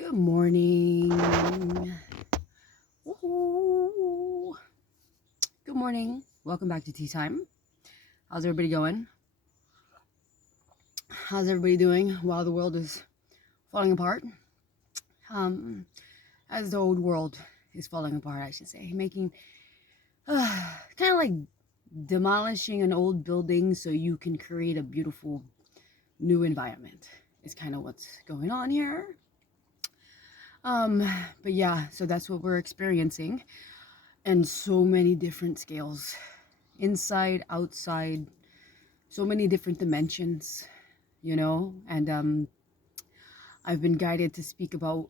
Good morning. Ooh. Good morning. Welcome back to Tea Time. How's everybody going? How's everybody doing while the world is falling apart? Um, as the old world is falling apart, I should say, making kind of like demolishing an old building so you can create a beautiful new environment. Is kind of what's going on here. Um, but yeah, so that's what we're experiencing, and so many different scales, inside, outside, so many different dimensions, and I've been guided to speak about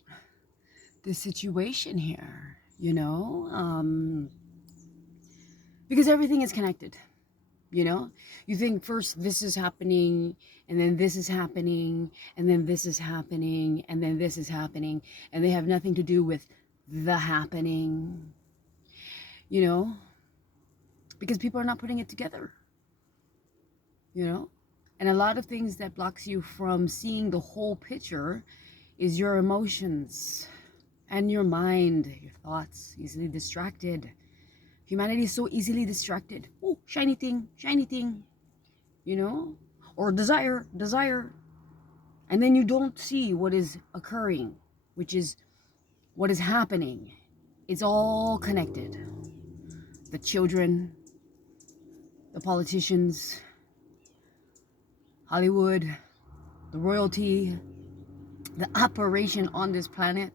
the situation here, because everything is connected. You think first this is happening, and then this is happening, and then this is happening, and then this is happening, and they have nothing to do with the happening, you know because people are not putting it together, you know and a lot of things that blocks you from seeing the whole picture is your emotions and your mind, your thoughts, easily distracted. Humanity is so easily distracted. Oh, shiny thing, you know or desire, and then you don't see what is occurring, which is what is happening. It's all connected. The children, the politicians, Hollywood, the royalty, the operation on this planet,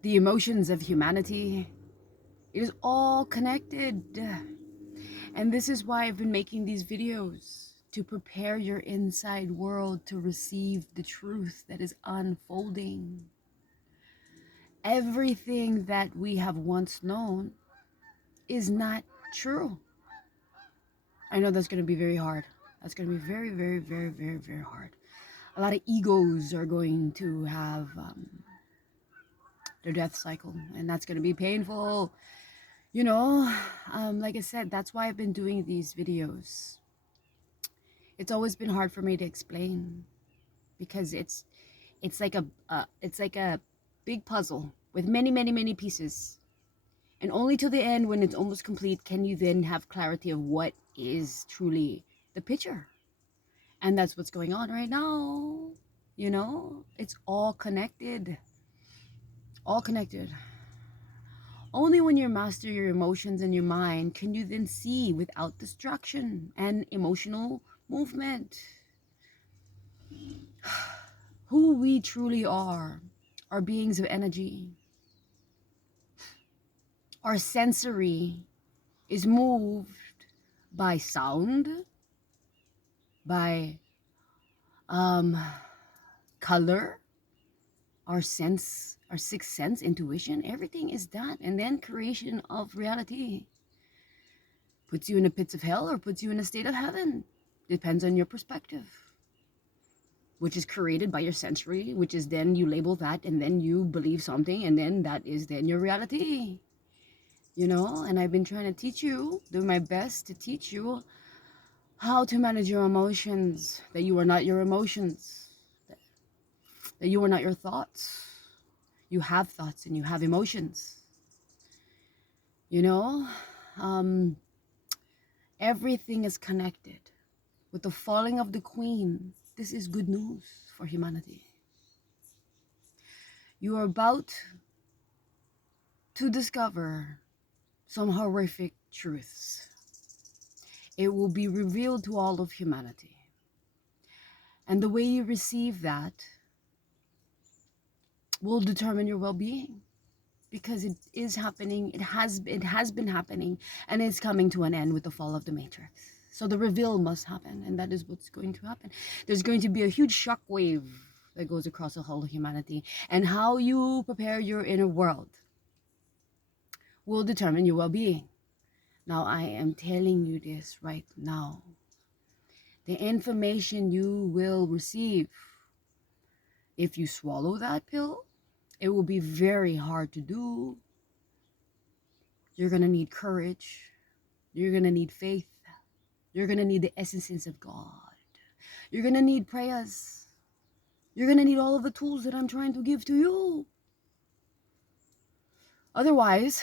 the emotions of humanity. It is all connected. And this is why I've been making these videos, to prepare your inside world to receive the truth that is unfolding. Everything that we have once known is not true. I know that's going to be very hard. That's going to be very, very, very, very, very hard. A lot of egos are going to have their death cycle, and that's going to be painful. Like I said, that's why I've been doing these videos. It's always been hard for me to explain, because it's like a big puzzle with many, many, many pieces, and only till the end, when it's almost complete, can you then have clarity of what is truly the picture. And that's what's going on right now. It's all connected. All connected. Only when you master your emotions and your mind can you then see without distraction and emotional movement who we truly are beings of energy. Our sensory is moved by sound, by color, our sixth sense, intuition. Everything is that, and then creation of reality puts you in the pits of hell or puts you in a state of heaven. Depends on your perspective, which is created by your sensory, which is then you label that, and then you believe something, and then that is then your reality. And I've been trying to teach you, do my best to teach you how to manage your emotions, that you are not your emotions, that you are not your thoughts. You have thoughts and you have emotions. Um, Everything is connected. With the falling of the queen, this is good news for humanity. You are about to discover some horrific truths. It will be revealed to all of humanity. And the way you receive that will determine your well-being, because it is happening. It has been happening, and it's coming to an end with the fall of the matrix. So the reveal must happen, and that is what's going to happen. There's going to be a huge shockwave that goes across the whole of humanity, and how you prepare your inner world will determine your well-being. Now, I am telling you this right now. The information you will receive, if you swallow that pill, it will be very hard to do. You're going to need courage. You're going to need faith. You're going to need the essence of God. You're going to need prayers. You're going to need all of the tools that I'm trying to give to you. Otherwise,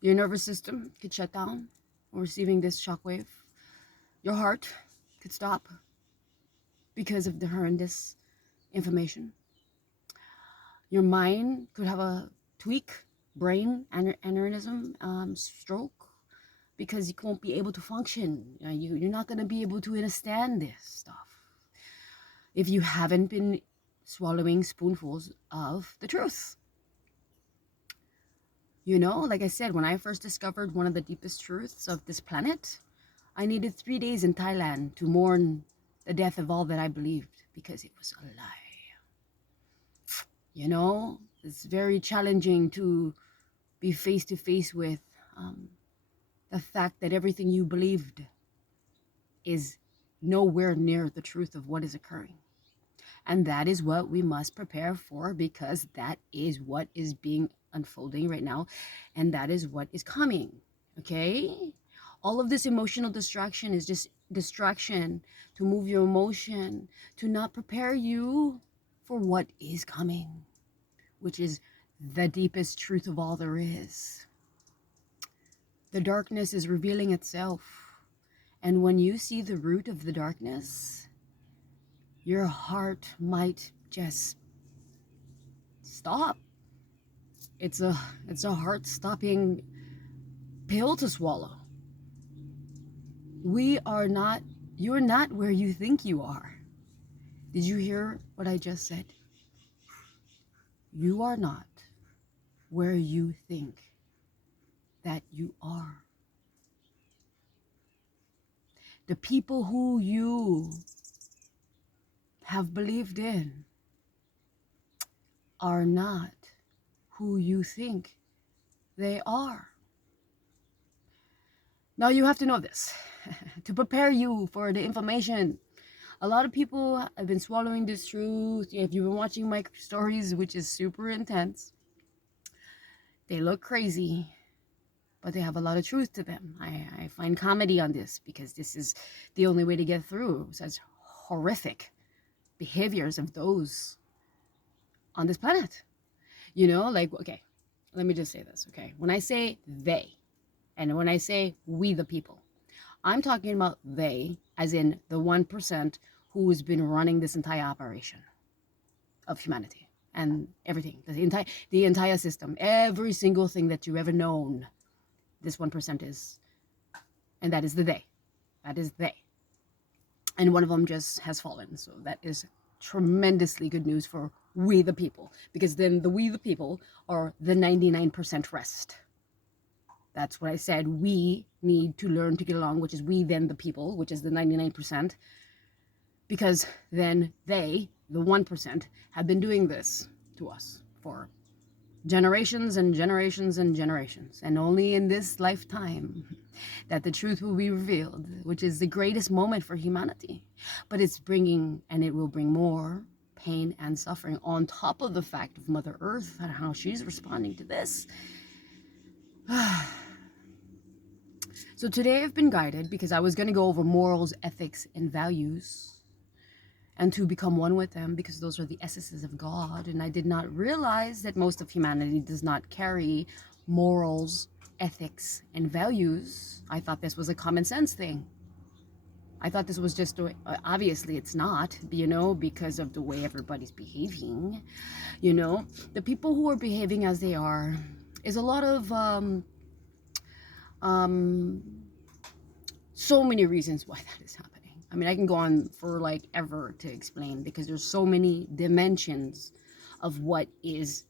your nervous system could shut down or receiving this shockwave. Your heart could stop because of the horrendous information. Your mind could have a tweak, brain aneurysm, stroke, because you won't be able to function. You're not going to be able to understand this stuff if you haven't been swallowing spoonfuls of the truth. You know, like I said, when I first discovered one of the deepest truths of this planet, I needed 3 days in Thailand to mourn the death of all that I believed because it was a lie. You know, it's very challenging to be face to face with the fact that everything you believed is nowhere near the truth of what is occurring. And that is what we must prepare for, because that is what is being unfolding right now. And that is what is coming. Okay? All of this emotional distraction is just distraction to move your emotion, to not prepare you for what is coming, which is the deepest truth of all there is. The darkness is revealing itself. And when you see the root of the darkness, your heart might just stop. It's a heart-stopping pill to swallow. You're not where you think you are. Did you hear what I just said? You are not where you think that you are. The people who you have believed in are not who you think they are. Now you have to know this to prepare you for the information. A lot of people have been swallowing this truth. If you've been watching my stories, which is super intense, they look crazy, but they have a lot of truth to them. I find comedy on this because this is the only way to get through such horrific behaviors of those on this planet. You know, like, okay, let me just say this, okay? When I say they, and when I say we the people, I'm talking about they as in the 1% who has been running this entire operation of humanity and everything, the entire system, every single thing that you've ever known, this 1% is, and that is the they. That is they. And one of them just has fallen. So that is tremendously good news for we the people, because then the we the people are the 99% rest. That's what I said. We need to learn to get along, which is we then the people, which is the 99%, because then they, the 1%, have been doing this to us for generations and generations and generations. And only in this lifetime that the truth will be revealed, which is the greatest moment for humanity. But it's bringing, and it will bring more pain and suffering on top of the fact of Mother Earth and how she's responding to this. So today I've been guided because I was going to go over morals, ethics, and values, and to become one with them, because those are the essences of God. And I did not realize that most of humanity does not carry morals, ethics, and values. I thought this was a common sense thing. I thought this was just, obviously it's not, you know, because of the way everybody's behaving. You know, the people who are behaving as they are is a lot of, so many reasons why that is happening. I mean, I can go on for like ever to explain, because there's so many dimensions of what is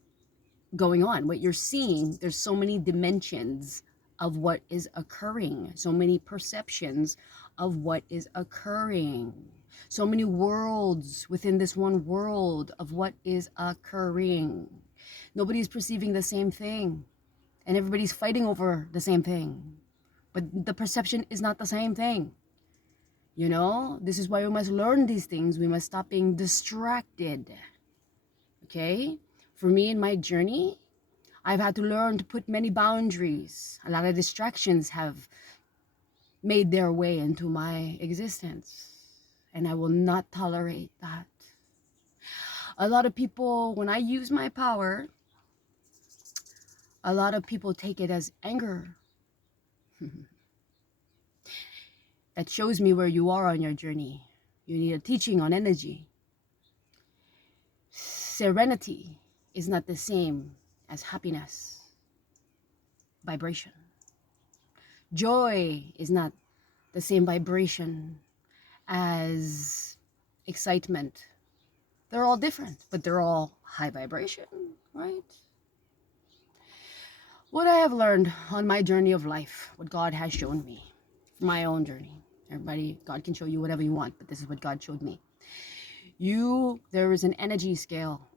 going on. What you're seeing, there's so many dimensions of what is occurring, so many perceptions of what is occurring, so many worlds within this one world of what is occurring. Nobody's perceiving the same thing, and everybody's fighting over the same thing, but the perception is not the same thing. You know, this is why we must learn these things. We must stop being distracted. Okay? For me in my journey, I've had to learn to put many boundaries. A lot of distractions have made their way into my existence. and I will not tolerate that. A lot of people, when I use my power, a lot of people take it as anger. That shows me where you are on your journey. You need a teaching on energy. Serenity is not the same as happiness, vibration. Joy is not the same vibration as excitement. They're all different, but they're all high vibration, right? What I have learned on my journey of life, what God has shown me, my own journey. Everybody, God can show you whatever you want, but this is what God showed me. There is an energy scale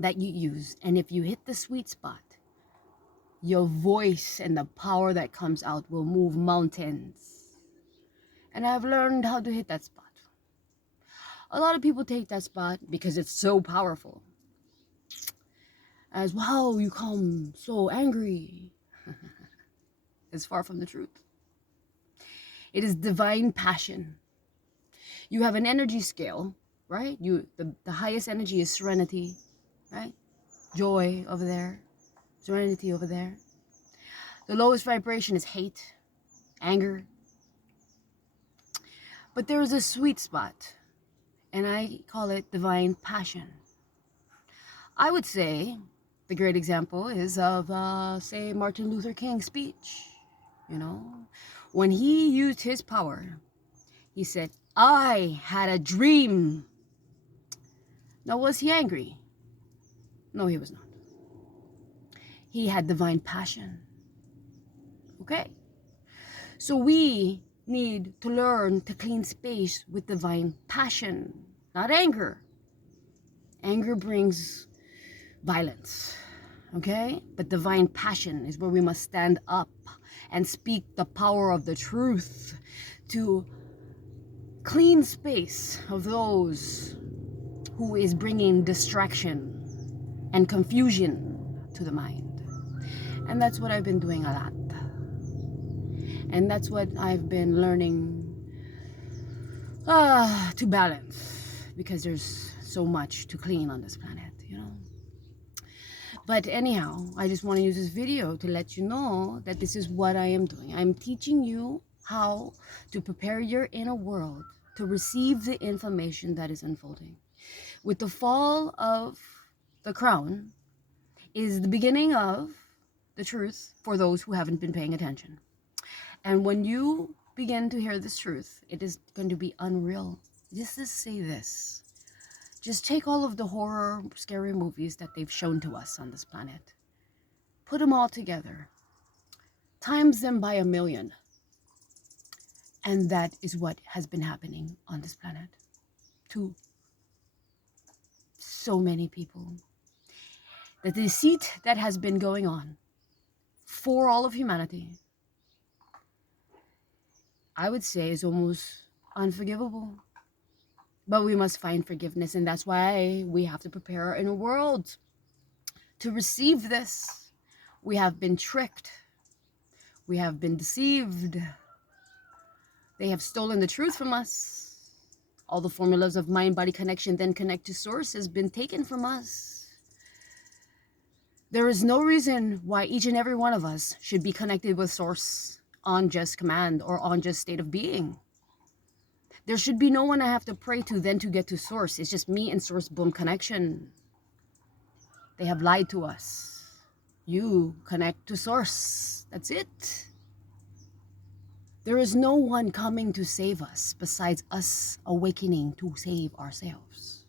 that you use, and if you hit the sweet spot, your voice and the power that comes out will move mountains. And I've learned how to hit that spot. A lot of people take that spot because it's so powerful. As, wow, you come so angry. It's far from the truth. It is divine passion. You have an energy scale, right? The highest energy is serenity, right? Joy over there, serenity over there. The lowest vibration is hate, anger. But there is a sweet spot, and I call it divine passion. I would say the great example is of, say, Martin Luther King's speech. You know, when he used his power, he said, "I had a dream." Now, was he angry? No, he was not. He had divine passion. Okay? So we need to learn to clean space with divine passion, not anger. Anger brings violence. Okay? But divine passion is where we must stand up and speak the power of the truth to clean space of those who is bringing distraction and confusion to the mind. And that's what I've been doing a lot. And that's what I've been learning to balance, because there's so much to clean on this planet, you know. But anyhow, I just want to use this video to let you know that this is what I am doing. I'm teaching you how to prepare your inner world to receive the information that is unfolding. With the fall of the crown is the beginning of the truth for those who haven't been paying attention. And when you begin to hear this truth, it is going to be unreal. Just to say this. Just take all of the horror, scary movies that they've shown to us on this planet. Put them all together. Times them by 1,000,000. And that is what has been happening on this planet. To so many people. The deceit that has been going on for all of humanity, I would say, is almost unforgivable. But we must find forgiveness, and that's why we have to prepare our inner world to receive this. We have been tricked. We have been deceived. They have stolen the truth from us. All the formulas of mind-body connection, then connect to source, has been taken from us. There is no reason why each and every one of us should be connected with source on just command or on just state of being. There should be no one I have to pray to then to get to source. It's just me and source, boom, connection. They have lied to us. You connect to source. That's it. There is no one coming to save us besides us awakening to save ourselves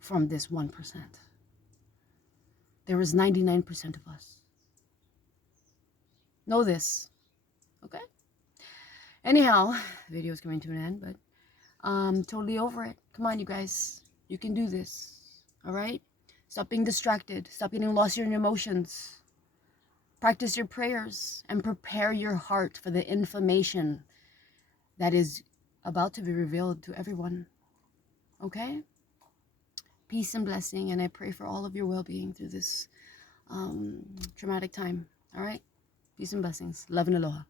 from this 1%. There is 99% of us. Know this. Okay? Anyhow, the video is coming to an end, but totally over it. Come on, you guys. You can do this. All right? Stop being distracted. Stop getting lost in your emotions. Practice your prayers and prepare your heart for the information that is about to be revealed to everyone. Okay? Peace and blessing, and I pray for all of your well-being through this traumatic time. All right? Peace and blessings. Love and aloha.